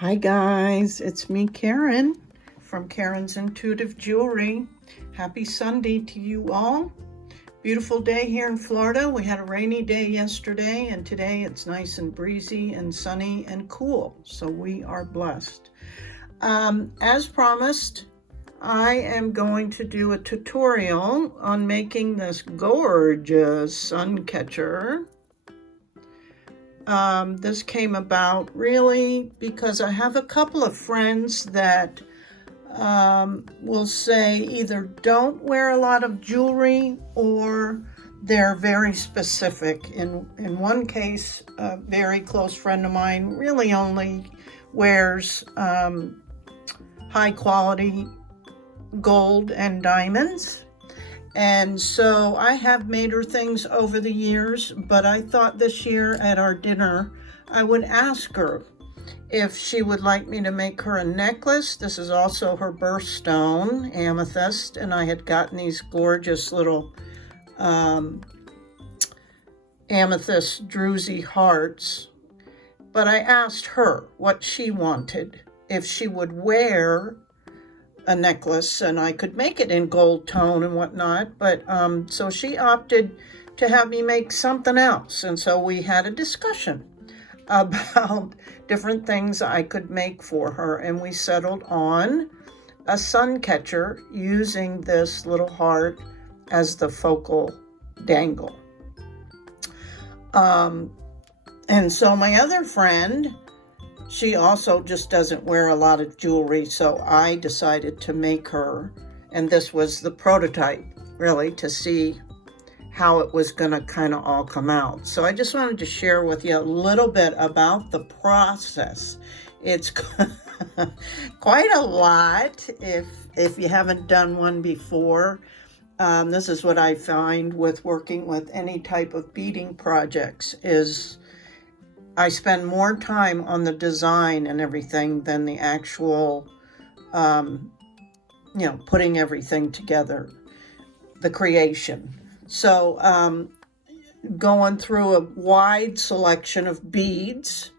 Hi guys, it's me Karen from Karen's Intuitive Jewelry. Happy Sunday to you all. Beautiful day here in Florida. We had a rainy day yesterday and today it's nice and breezy and sunny and cool. So we are blessed. As promised, I am going to do a tutorial on making this gorgeous sun catcher. This came about really because I have a couple of friends that will say either don't wear a lot of jewelry or they're very specific. In one case, a very close friend of mine really only wears high quality gold and diamonds. And so I have made her things over the years, but I thought this year at our dinner, I would ask her if she would like me to make her a necklace. This is also her birthstone, amethyst, and I had gotten these gorgeous little amethyst druzy hearts. But I asked her what she wanted, if she would wear a necklace, and I could make it in gold tone and whatnot, but so she opted to have me make something else, and so we had a discussion about different things I could make for her, and we settled on a sun catcher using this little heart as the focal dangle. And so my other friend, she also just doesn't wear a lot of jewelry, so I decided to make her, and this was the prototype, really, to see how it was going to kind of all come out. So I just wanted to share with you a little bit about the process. It's quite a lot if you haven't done one before. This is what I find with working with any type of beading projects is I spend more time on the design and everything than the actual, putting everything together, the creation. So going through a wide selection of beads,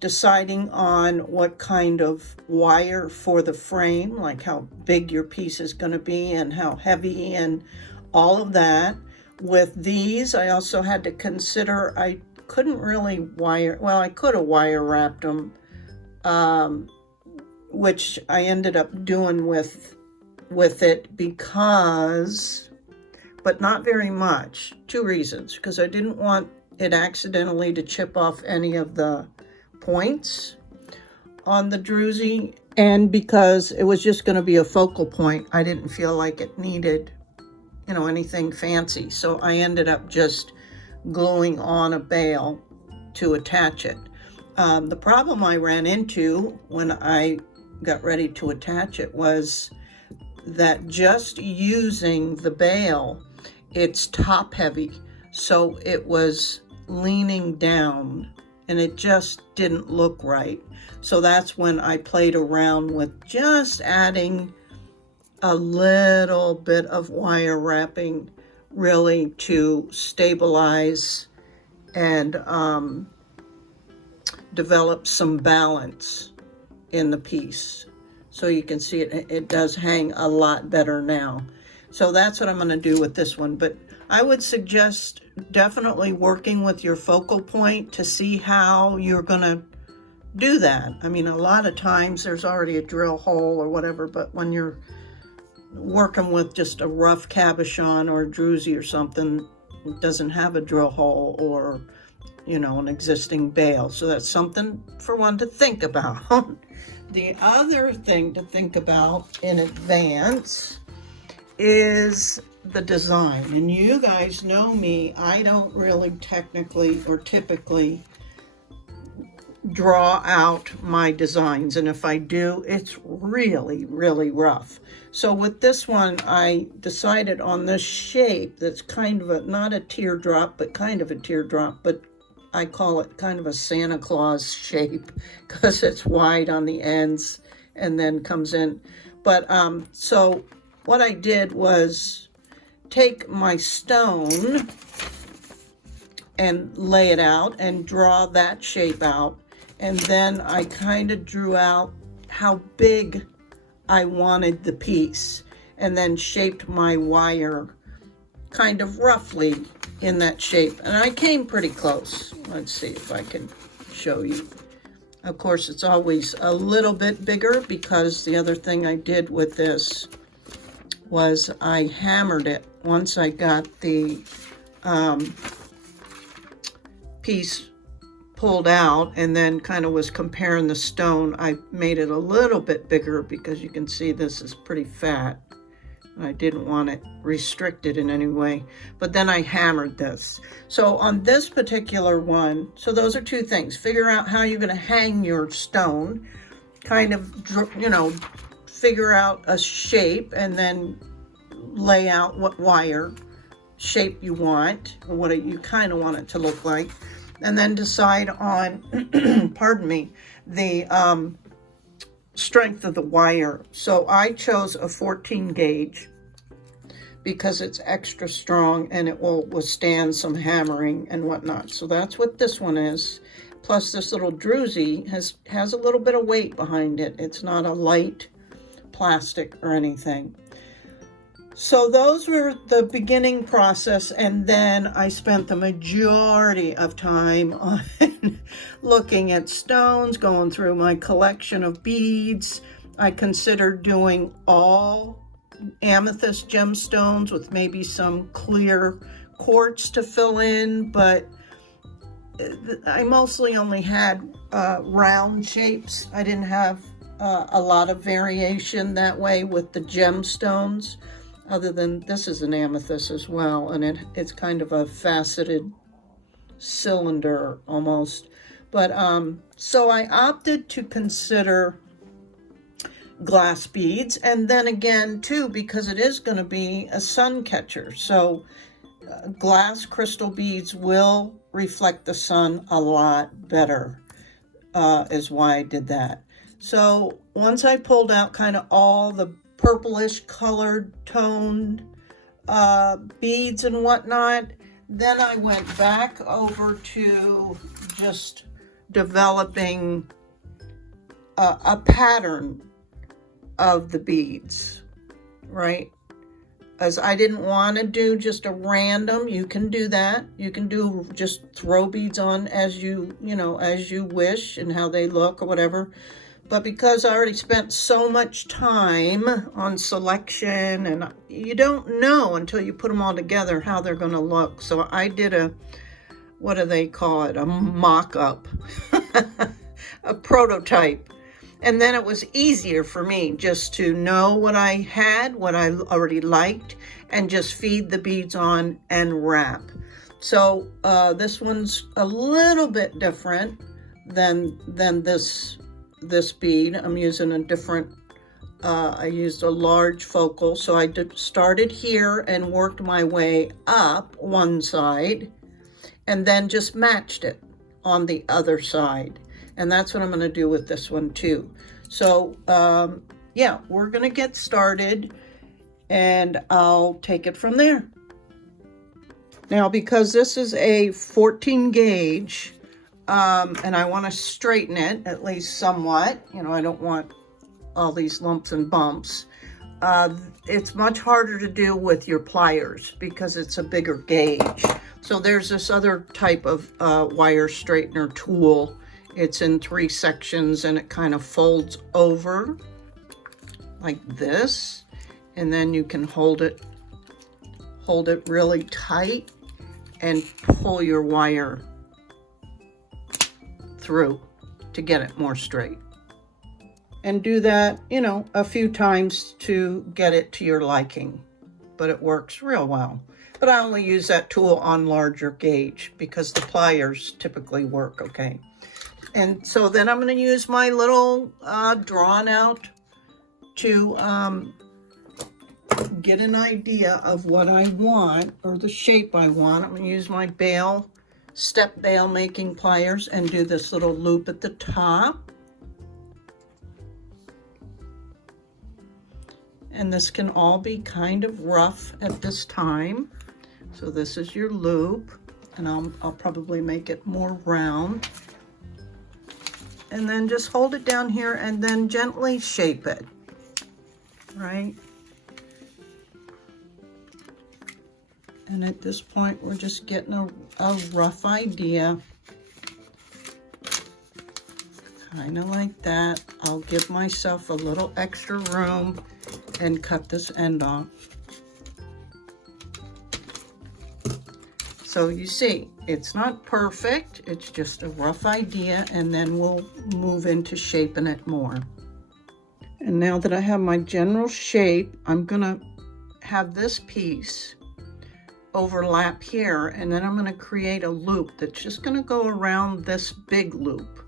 deciding on what kind of wire for the frame, like how big your piece is going to be and how heavy and all of that. With these, I also had to consider, I couldn't really wire, well, I could have wire wrapped them, which I ended up doing with it because, but not very much. Two reasons, because I didn't want it accidentally to chip off any of the points on the druzy, and because it was just going to be a focal point, I didn't feel like it needed, anything fancy. So I ended up just gluing on a bail to attach it. The problem I ran into when I got ready to attach it was that just using the bail, it's top heavy, so it was leaning down and it just didn't look right. So that's when I played around with just adding a little bit of wire wrapping, really to stabilize and develop some balance in the piece. So you can see it does hang a lot better now. So that's what I'm going to do with this one. But I would suggest definitely working with your focal point to see how you're going to do that. I mean, a lot of times there's already a drill hole or whatever, but when you're working with just a rough cabochon or a druzy or something, it doesn't have a drill hole or, an existing bail. So that's something for one to think about. The other thing to think about in advance is the design. And you guys know me, I don't really technically or typically draw out my designs, and if I do, it's really, really rough. So with this one, I decided on this shape that's kind of not a teardrop, but kind of a teardrop, but I call it kind of a Santa Claus shape because it's wide on the ends and then comes in. But so what I did was take my stone and lay it out and draw that shape out and then I kind of drew out how big I wanted the piece, and then shaped my wire kind of roughly in that shape. And I came pretty close. Let's see if I can show you. Of course, it's always a little bit bigger because the other thing I did with this was I hammered it. Once I got the piece pulled out and then kind of was comparing the stone, I made it a little bit bigger because you can see this is pretty fat. I didn't want it restricted in any way, but then I hammered this. So on this particular one, so those are two things. Figure out how you're going to hang your stone, kind of, you know, figure out a shape, and then lay out what wire shape you want, or what you kind of want it to look like, and then decide on, pardon me, the strength of the wire. So I chose a 14 gauge because it's extra strong and it will withstand some hammering and whatnot. So that's what this one is. Plus this little druzy has a little bit of weight behind it. It's not a light plastic or anything. So those were the beginning process, and then I spent the majority of time on looking at stones, going through my collection of beads. I considered doing all amethyst gemstones with maybe some clear quartz to fill in, but I mostly only had round shapes. I didn't have a lot of variation that way with the gemstones. Other than this is an amethyst as well, and it's kind of a faceted cylinder almost. But so I opted to consider glass beads, and then again too, because it is going to be a sun catcher, so glass crystal beads will reflect the sun a lot better, is why I did that. So once I pulled out kind of all the purplish colored toned beads and whatnot, then I went back over to just developing a pattern of the beads, right? As I didn't want to do just a random. You can do that. You can do just throw beads on as you wish and how they look or whatever. But because I already spent so much time on selection, and you don't know until you put them all together how they're going to look. So I did what do they call it? A mock-up, a prototype. And then it was easier for me just to know what I had, what I already liked, and just feed the beads on and wrap. So this one's a little bit different than this bead. I'm using a different, I used a large focal. So I started here and worked my way up one side and then just matched it on the other side. And that's what I'm going to do with this one too. So yeah, we're going to get started and I'll take it from there. Now, because this is a 14 gauge, and I want to straighten it at least somewhat, I don't want all these lumps and bumps. It's much harder to do with your pliers because it's a bigger gauge. So there's this other type of wire straightener tool. It's in 3 sections and it kind of folds over like this, and then you can hold it really tight and pull your wire through to get it more straight. And do that, a few times to get it to your liking, but it works real well. But I only use that tool on larger gauge because the pliers typically work okay. And so then I'm going to use my little drawn out to get an idea of what I want, or the shape I want. I'm going to use my step bail making pliers and do this little loop at the top. And this can all be kind of rough at this time. So this is your loop, and I'll probably make it more round. and then just hold it down here and then gently shape it, right? And at this point, we're just getting a rough idea. Kind of like that. I'll give myself a little extra room and cut this end off. So you see, it's not perfect, it's just a rough idea, and then we'll move into shaping it more. And now that I have my general shape, I'm gonna have this piece overlap here, and then I'm gonna create a loop that's just gonna go around this big loop.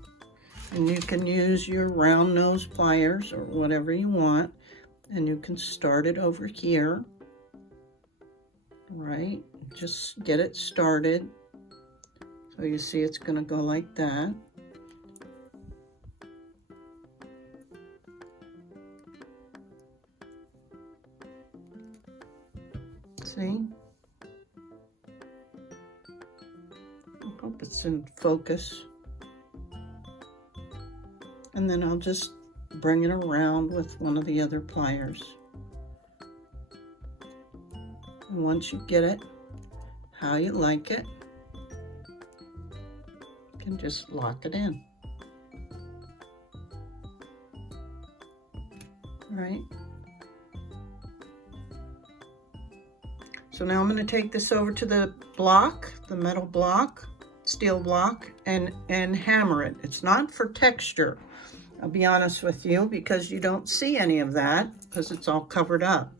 And you can use your round nose pliers or whatever you want, and you can start it over here. Right, just get it started. So you see it's going to go like that. See? I hope it's in focus. And then I'll just bring it around with one of the other pliers. And once you get it how you like it, you can just lock it in. Right? So now I'm going to take this over to the block, the metal block, steel block, and hammer it. It's not for texture, I'll be honest with you, because you don't see any of that because it's all covered up.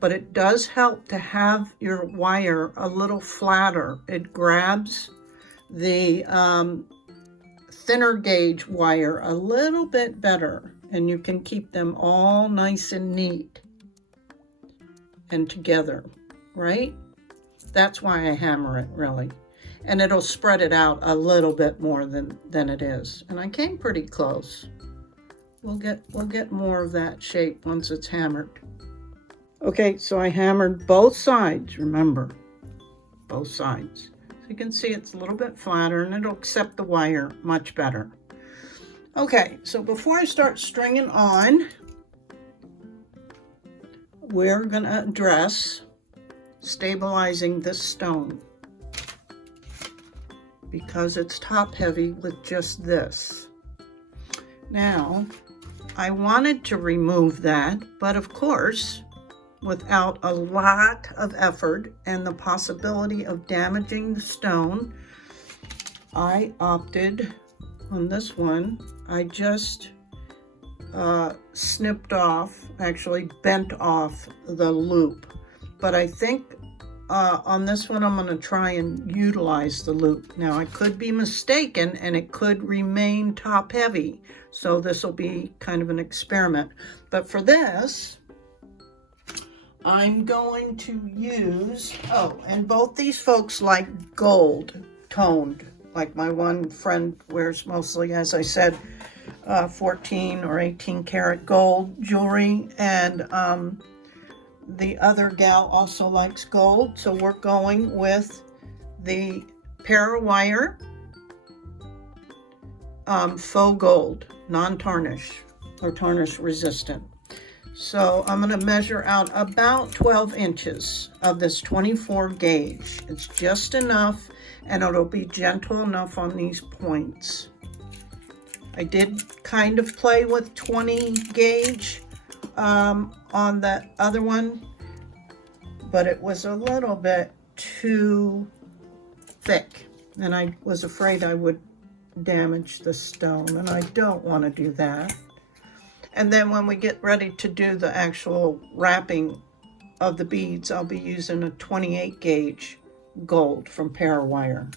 But it does help to have your wire a little flatter. It grabs the thinner gauge wire a little bit better, and you can keep them all nice and neat and together, right? That's why I hammer it, really. And it'll spread it out a little bit more than it is. And I came pretty close. We'll get more of that shape once it's hammered. Okay, so I hammered both sides, remember, both sides. So you can see it's a little bit flatter and it'll accept the wire much better. Okay, so before I start stringing on, we're gonna address stabilizing this stone because it's top heavy with just this. Now, I wanted to remove that, but of course, without a lot of effort and the possibility of damaging the stone, I opted on this one. I just snipped off, actually bent off the loop. But I think on this one, I'm going to try and utilize the loop. Now, I could be mistaken and it could remain top heavy. So this will be kind of an experiment. But for this, I'm going to use, oh, and both these folks like gold toned, like my one friend wears mostly, as I said, 14 or 18 karat gold jewelry, and the other gal also likes gold. So we're going with the Parawire faux gold, non-tarnish or tarnish resistant. So I'm going to measure out about 12 inches of this 24 gauge. It's just enough, and it'll be gentle enough on these points. I did kind of play with 20 gauge on the other one, but it was a little bit too thick, and I was afraid I would damage the stone, and I don't want to do that. And then when we get ready to do the actual wrapping of the beads, I'll be using a 28 gauge gold from Parawire.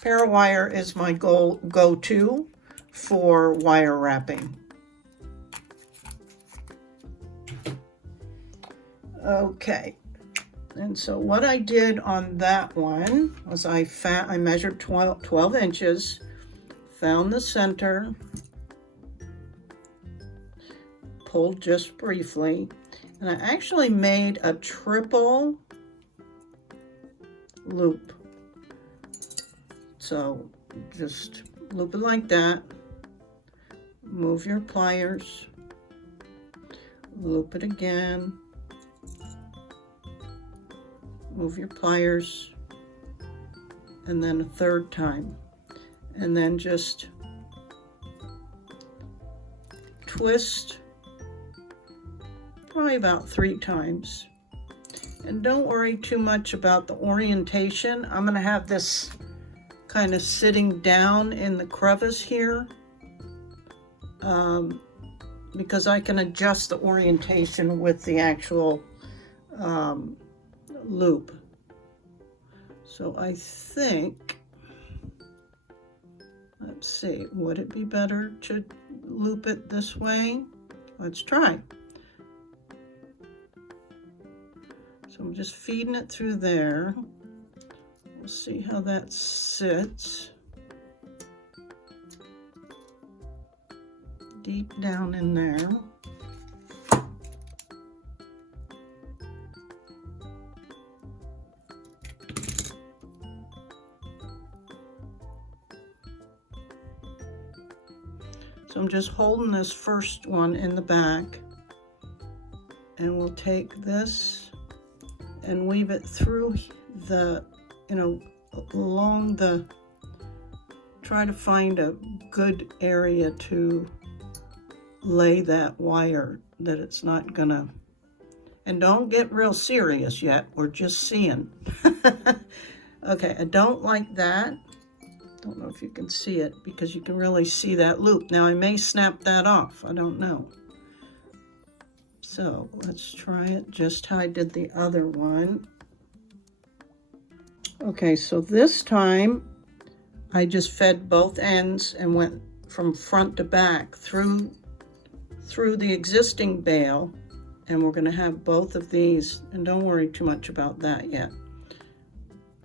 Parawire is my go-to for wire wrapping. Okay, and so what I did on that one was I measured 12 inches, found the center, pulled just briefly, and I actually made a triple loop. So just loop it like that, move your pliers, loop it again, move your pliers, and then a third time, and then just twist probably about 3 times. And don't worry too much about the orientation. I'm going to have this kind of sitting down in the crevice here, because I can adjust the orientation with the actual loop. So I think, let's see, would it be better to loop it this way? Let's try. So I'm just feeding it through there. We'll see how that sits. Deep down in there. So I'm just holding this first one in the back, and we'll take this and weave it through the, along the, try to find a good area to lay that wire that it's not gonna, and don't get real serious yet, we're just seeing. Okay, I don't like that. Don't know if you can see it because you can really see that loop. Now I may snap that off, I don't know. So let's try it just how I did the other one. Okay, so this time I just fed both ends and went from front to back through the existing bale, and we're going to have both of these, and don't worry too much about that yet.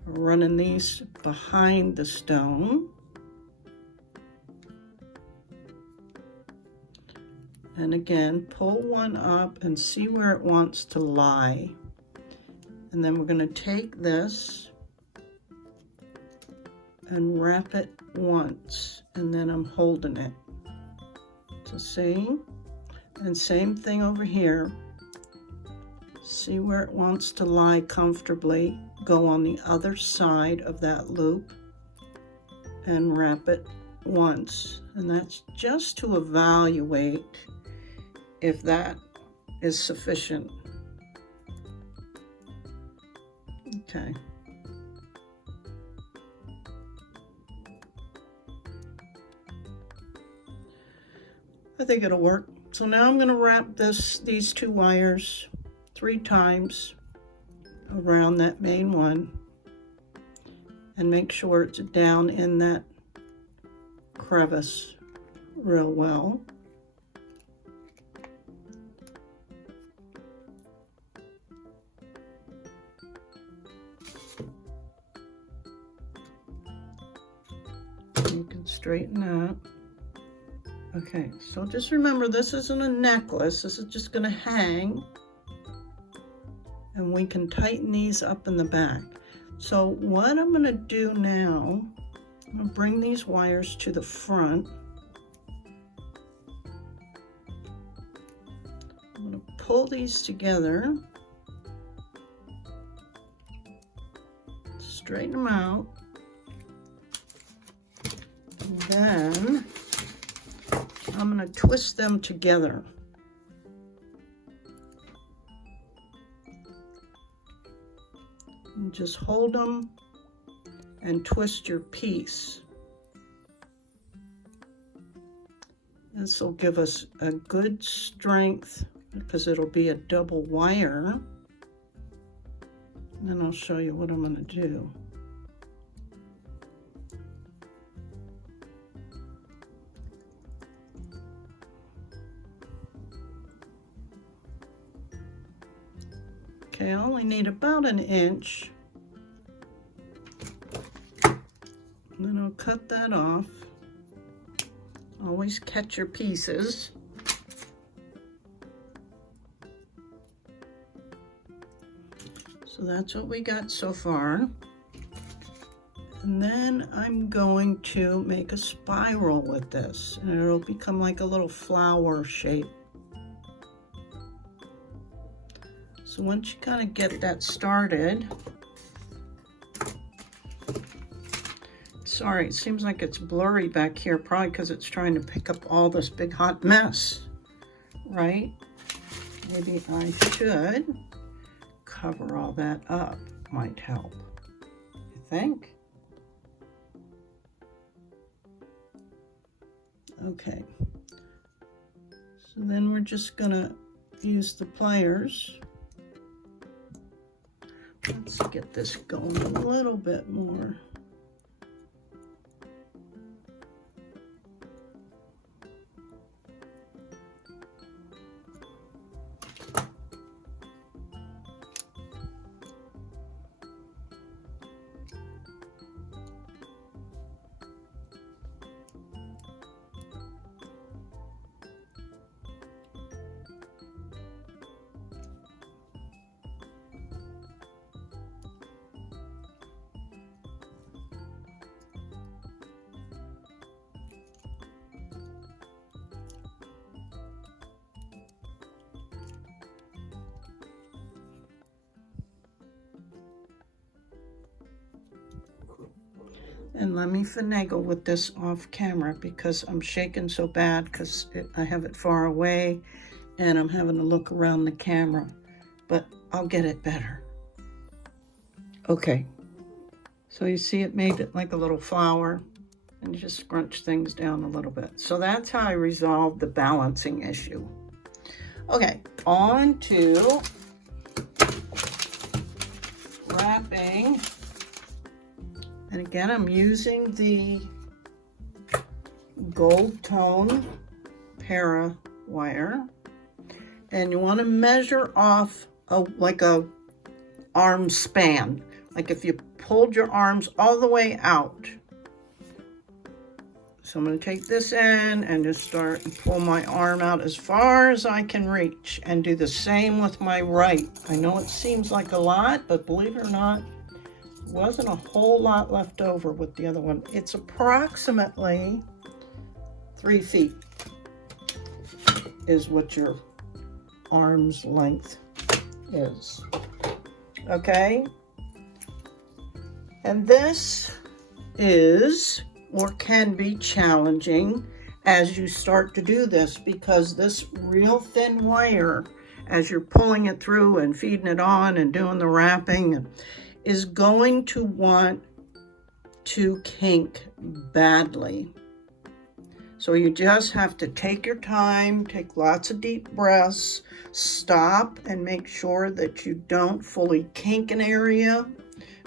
We're running these behind the stone. And again, pull one up and see where it wants to lie. And then we're going to take this and wrap it once, and then I'm holding it. So see? And same thing over here. See where it wants to lie comfortably. Go on the other side of that loop and wrap it once. And that's just to evaluate if that is sufficient. Okay. I think it'll work. So now I'm going to wrap these 2 wires 3 times around that main one and make sure it's down in that crevice real well. You can straighten that. Okay, so just remember, this isn't a necklace. This is just going to hang, and we can tighten these up in the back. So what I'm going to do now, I'm going to bring these wires to the front. I'm going to pull these together, straighten them out, and then I'm going to twist them together. And just hold them and twist your piece. This will give us a good strength because it'll be a double wire. And then I'll show you what I'm going to do. Okay, I only need about 1 inch. And then I'll cut that off. Always catch your pieces. So that's what we got so far. And then I'm going to make a spiral with this, and it'll become like a little flower shape. So once you kind of get that started, sorry, it seems like it's blurry back here, probably because it's trying to pick up all this big hot mess, right? Maybe I should cover all that up, might help, you think? Okay, so then we're just gonna use the pliers. Let's get this going a little bit more. And let me finagle with this off camera because I'm shaking so bad because I have it far away and I'm having to look around the camera, but I'll get it better. Okay, so you see it made it like a little flower, and you just scrunch things down a little bit. So that's how I resolved the balancing issue. Okay, on to wrapping. And again, I'm using the gold tone para wire, and you want to measure off like a arm span, like if you pulled your arms all the way out. So I'm going to take this end and just start and pull my arm out as far as I can reach, and do the same with my right. I know it seems like a lot, but believe it or not, wasn't a whole lot left over with the other one. It's approximately 3 feet is what your arm's length is. Okay, and this is or can be challenging as you start to do this, because this real thin wire, as you're pulling it through and feeding it on and doing the wrapping, is going to want to kink badly. So you just have to take your time, take lots of deep breaths, stop and make sure that you don't fully kink an area,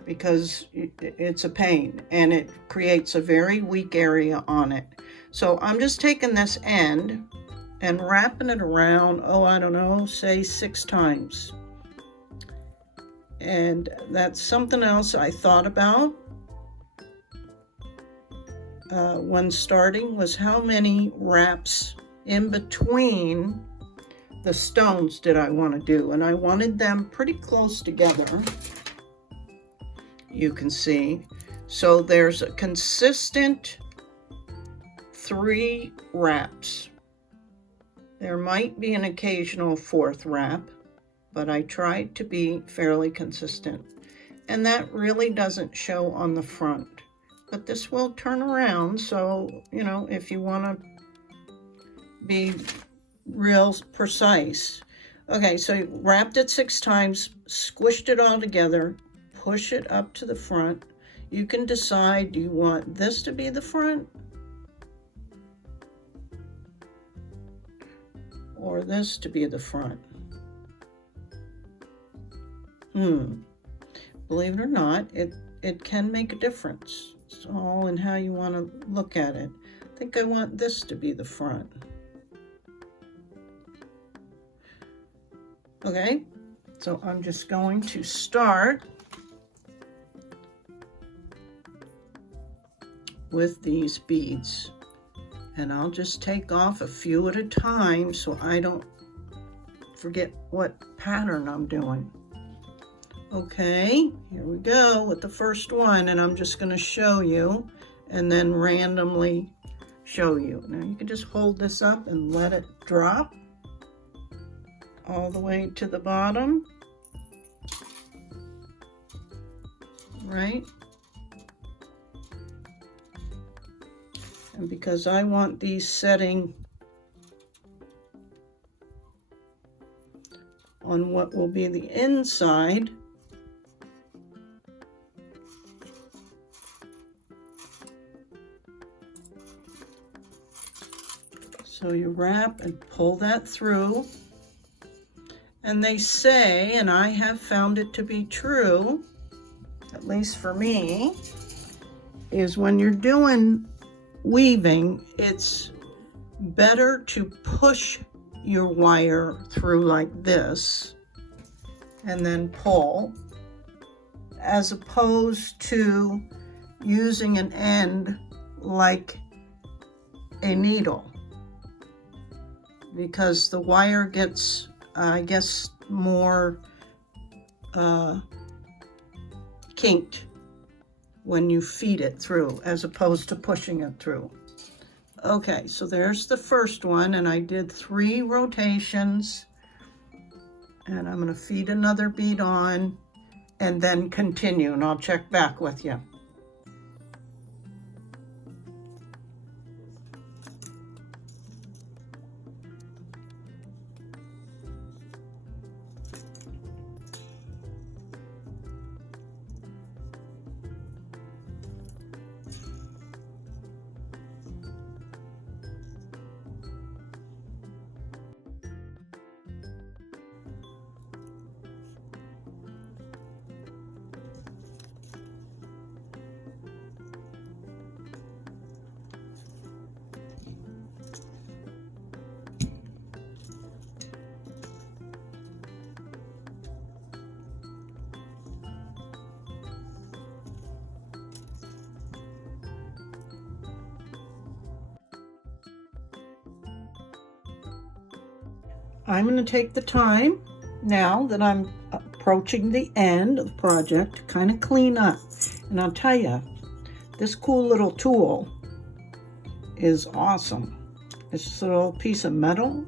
because it's a pain and it creates a very weak area on it. So I'm just taking this end and wrapping it around, I don't know, say 6 times. And that's something else I thought about when starting, was how many wraps in between the stones did I want to do. And I wanted them pretty close together, you can see. So there's a consistent 3 wraps. There might be an occasional 4th wrap, but I tried to be fairly consistent. And that really doesn't show on the front. But this will turn around, so, you know, if you want to be real precise. Okay, so you wrapped it 6 times, squished it all together, push it up to the front. You can decide, do you want this to be the front? Or this to be the front? Believe it or not, it can make a difference. It's all in how you want to look at it. I think I want this to be the front. Okay, so I'm just going to start with these beads, and I'll just take off a few at a time so I don't forget what pattern I'm doing. Okay, here we go with the first one, and I'm just going to show you and then randomly show you. Now you can just hold this up and let it drop all the way to the bottom, right? And because I want these setting on what will be the inside, so you wrap and pull that through. And they say, and I have found it to be true, at least for me, is when you're doing weaving, it's better to push your wire through like this and then pull, as opposed to using an end like a needle, because the wire gets, I guess, more kinked when you feed it through as opposed to pushing it through. Okay, so there's the first one, and I did 3 rotations, and I'm going to feed another bead on and then continue, and I'll check back with you. I'm going to take the time now that I'm approaching the end of the project to kind of clean up. And I'll tell you, this cool little tool is awesome. It's just a little piece of metal.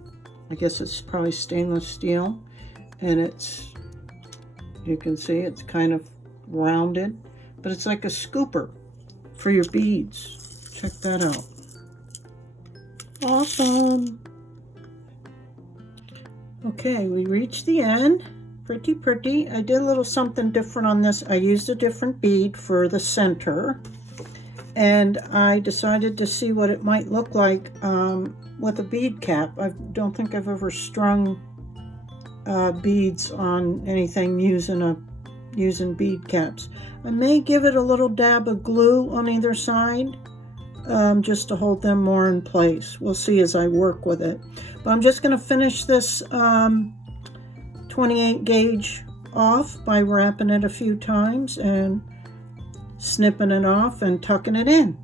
I guess it's probably stainless steel. And it's, you can see it's kind of rounded, but it's like a scooper for your beads. Check that out. Awesome. Okay, we reached the end. Pretty pretty. I did a little something different on this. I used a different bead for the center, and I decided to see what it might look like with a bead cap. I don't think I've ever strung beads on anything using bead caps. I may give it a little dab of glue on either side, just to hold them more in place. We'll see as I work with it. But I'm just going to finish this 28 gauge off by wrapping it a few times and snipping it off and tucking it in.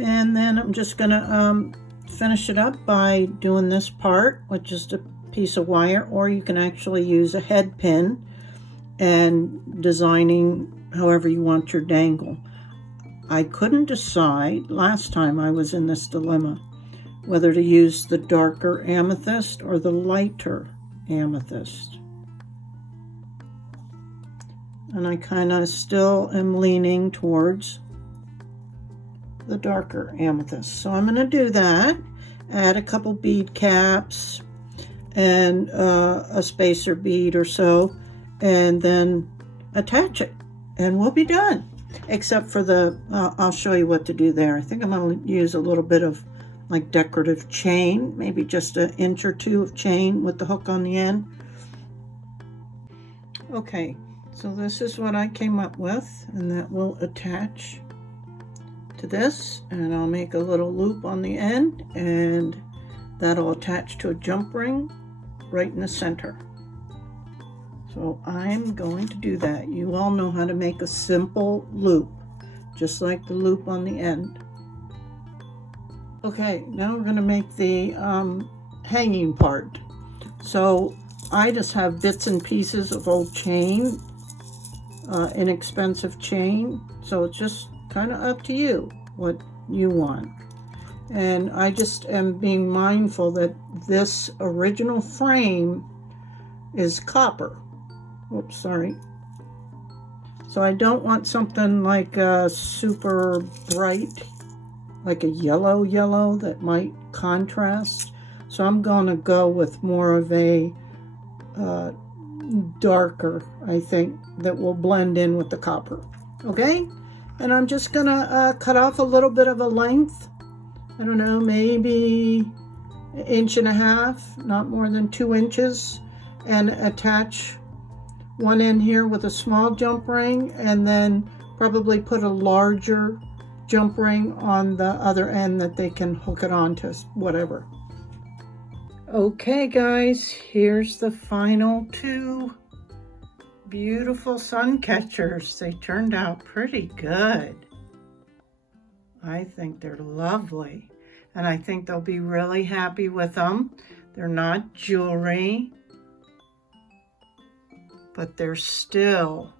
And then I'm just going to finish it up by doing this part with just a piece of wire, or you can actually use a head pin and designing however you want your dangle. I couldn't decide last time I was in this dilemma whether to use the darker amethyst or the lighter amethyst. And I kind of still am leaning towards the darker amethyst. So I'm going to do that, add a couple bead caps and a spacer bead or so, and then attach it, and we'll be done. Except for the, I'll show you what to do there. I think I'm going to use a little bit of like decorative chain, maybe just an inch or 2 of chain with the hook on the end. Okay, so this is what I came up with, and that will attach to this, and I'll make a little loop on the end, and that'll attach to a jump ring right in the center. So I'm going to do that. You all know how to make a simple loop, just like the loop on the end. Okay, now we're going to make the hanging part. So I just have bits and pieces of old chain, inexpensive chain. So it's just kind of up to you what you want. And I just am being mindful that this original frame is copper. Oops, sorry. So I don't want something like a super bright, like a yellow that might contrast. So I'm going to go with more of a darker, I think, that will blend in with the copper. Okay? And I'm just going to cut off a little bit of a length. I don't know, maybe 1.5 inches, not more than 2 inches, and attach one end here with a small jump ring, and then probably put a larger jump ring on the other end that they can hook it on to whatever. Okay guys, here's the final 2 beautiful sun catchers. They turned out pretty good. I think they're lovely, and I think they'll be really happy with them. They're not jewelry, but they're still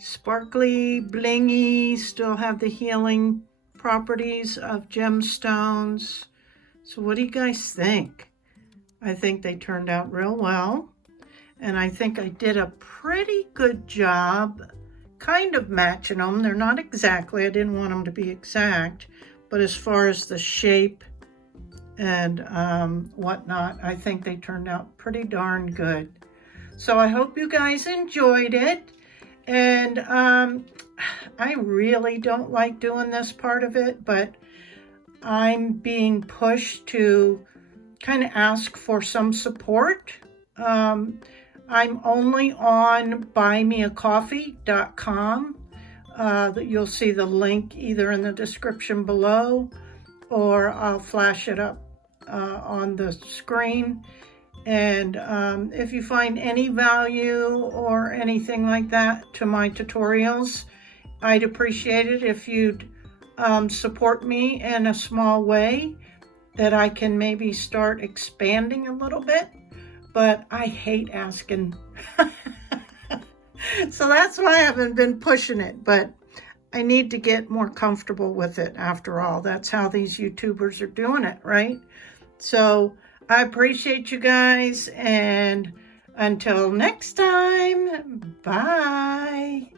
sparkly, blingy, still have the healing properties of gemstones. So what do you guys think? I think they turned out real well, and I think I did a pretty good job kind of matching them. They're not exactly, I didn't want them to be exact, but as far as the shape and whatnot, I think they turned out pretty darn good. So I hope you guys enjoyed it. And I really don't like doing this part of it, but I'm being pushed to kind of ask for some support. I'm only on buymeacoffee.com. You'll see the link either in the description below, or I'll flash it up on the screen. And if you find any value or anything like that to my tutorials, I'd appreciate it if you'd support me in a small way, that I can maybe start expanding a little bit. But I hate asking. So that's why I haven't been pushing it, but I need to get more comfortable with it after all. That's how these YouTubers are doing it, right? So I appreciate you guys, and until next time, bye.